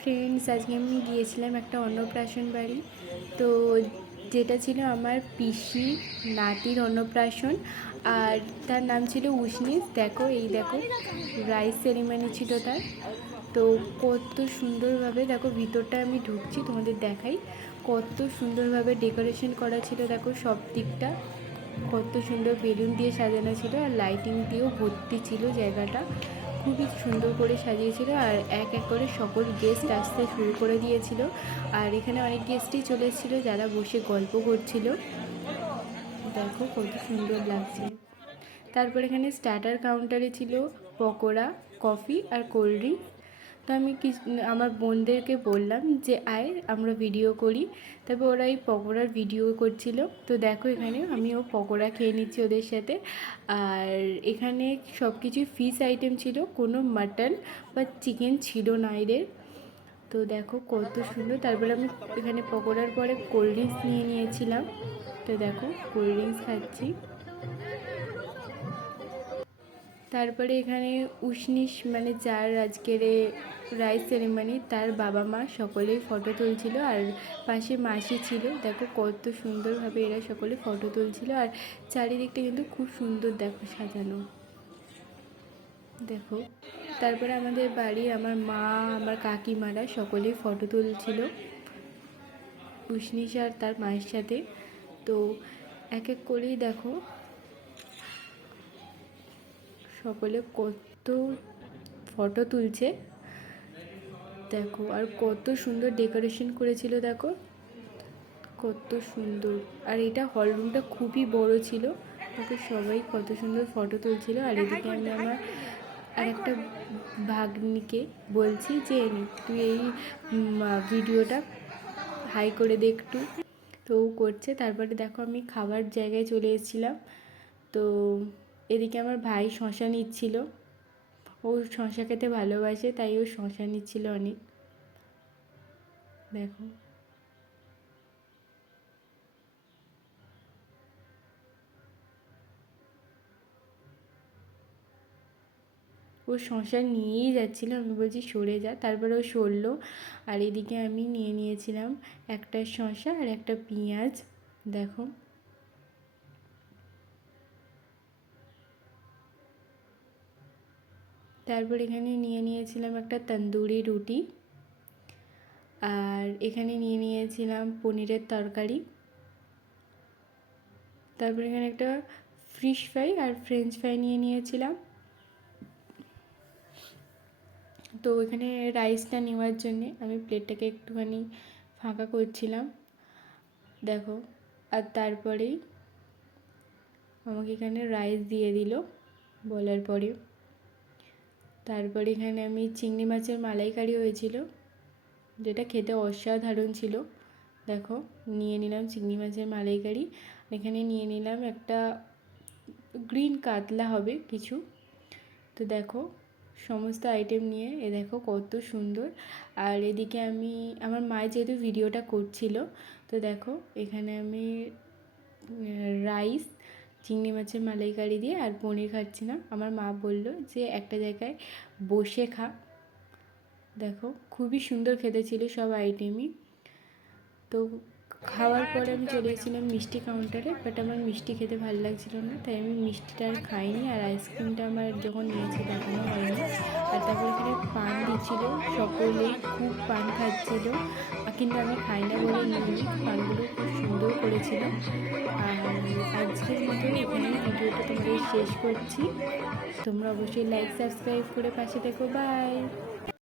Friends, আজকে আমি গিয়েছিলাম একটা অন্নপ্রাশন বাড়ি। তো যেটা ছিল আমার পিসি নাতির অন্নপ্রাশন, আর তার নাম ছিল উষ্ণিস। দেখো, এই দেখো রাইস সেরিমনি ছিল তার। তো কত সুন্দরভাবে, দেখো ভিতরটা আমি ঢুকছি, তোমাদের দেখাই কত সুন্দরভাবে ডেকোরেশন করা ছিল। দেখো সব দিকটা কত সুন্দর বেলুন দিয়ে সাজানো ছিল, আর লাইটিং দিয়েও ভর্তি ছিল জায়গাটা। খুবই সুন্দর করে সাজিয়েছিল, আর এক এক করে সকল গেস্ট আসতে শুরু করে দিয়েছিল। আর এখানে অনেক গেস্টই চলে এসেছিলো যারা বসে গল্প করছিল। দেখো কত সুন্দর লাগছে। তারপর এখানে স্টার্টার কাউন্টারে ছিল পকোড়া, কফি আর কোল্ড ড্রিঙ্ক। তো আমি আমার বোনদেরকে বললাম যে আয় আমরা ভিডিও করি। তারপর ওরা এই পকোড়ার ভিডিও করছিল। তো দেখো এখানে আমিও পকোড়া খেয়ে নিচ্ছি ওদের সাথে। আর এখানে সব কিছুই ফিশ আইটেম ছিল, কোনো মাটন বা চিকেন ছিল না এদের। তো দেখো কত সুন্দর। তারপরে আমি এখানে পকোড়ার পরে কোল্ড ড্রিঙ্কস নিয়ে নিয়েছিলাম। তো দেখো কোল্ড ড্রিঙ্কস খাচ্ছি। তারপরে এখানে উষ্ণিস, মানে যার আজকের রাইস সেরেমনি, তার বাবা মা সকলেই ফটো তুলছিল, আর পাশে মাসি ছিল। দেখো কত সুন্দরভাবে এরা সকলে ফটো তুলছিল, আর চারিদিকটা কিন্তু খুব সুন্দর দেখো সাজানো। দেখো তারপরে আমাদের বাড়ি, আমার মা, আমার কাকিমারা সকলেই ফটো তুলছিল উষ্ণিস আর তার মায়ের সাথে। তো এক এক করেই দেখো সকলে কত ফটো তুলছে। দেখো আর কত সুন্দর ডেকোরেশন করেছিল, দেখো কত সুন্দর। আর এটা হল রুমটা খুবই বড় ছিল। দেখো সবাই কত সুন্দর ফটো তুলছিল। আর এদিকে আমি আমার আরেকটা ভাগ্নিকে বলছি যে তুই এই ভিডিওটা হাই করে দে একটু। তো ও করছে। তারপরে দেখো আমি খাবার জায়গায় চলে এসেছিলাম। তো এদিকে আমার ভাই শশা নিচ্ছিল, ও শশা খেতে ভালোবাসে, তাই ও শশা নিচ্ছিল অনেক। দেখো ও শশা নিয়েই যাচ্ছিলো, আমি বলছি সরে যা, তারপরে ও সরলো। আর এদিকে আমি নিয়ে নিয়েছিলাম একটা শশা আর একটা পেঁয়াজ। দেখো তারপর এখানে নিয়ে নিয়েছিলাম একটা তন্দুরি রুটি, আর এখানে নিয়ে নিয়েছিলাম পনিরের তরকারি। তারপর এখানে একটা ফিশ ফ্রাই আর ফ্রেঞ্চ ফ্রাই নিয়ে নিয়েছিলাম। তো এখানে রাইসটা নেওয়ার জন্যে আমি প্লেটটাকে একটুখানি ফাঁকা করছিলাম। দেখো আর তারপরেই আমাকে এখানে রাইস দিয়ে দিল বলার পরে। তারপরে এখানে আমি চিংড়ি মাছের মালাইকারি হয়েছিল, যেটা খেতে অসাধারণ ছিল। দেখো নিয়ে নিলাম চিংড়ি মাছের মালাইকারি। এখানে নিয়ে নিলাম একটা গ্রিন কাতলা হবে কিছু। তো দেখো সমস্ত আইটেম নিয়ে দেখো কত সুন্দর। আর এদিকে আমি, আমার মা যেহেতু ভিডিওটা করছিল, তো দেখো এখানে আমি রাইস, চিংড়ি মাছের মালাইকারি দিয়ে আর পনির খাচ্ছি না। আমার মা বলল যে একটা জায়গায় বসে খা। দেখো খুবই সুন্দর খেতে ছিল সব আইটেমই। তো খাওয়ার পরে আমি চলে এসেছিলাম মিষ্টি কাউন্টারে, বাট আমার মিষ্টি খেতে ভালো লাগছিল না, তাই আমি মিষ্টিটা আর খাইনি। আর আইসক্রিমটা আমার যখন নিয়েছি দেখানো হয়নি। আর তারপর এখানে পান দিচ্ছিল, সকলেই খুব পান খাচ্ছিল, কিন্তু আমি খাই না বলে নিইনি। পানগুলো খুব সুন্দর করেছিল। আর আজকের মতো এখানেই ভিডিওটা তোমাদের শেষ করছি। তোমরা অবশ্যই লাইক সাবস্ক্রাইব করে পাশে থেকো। বাই।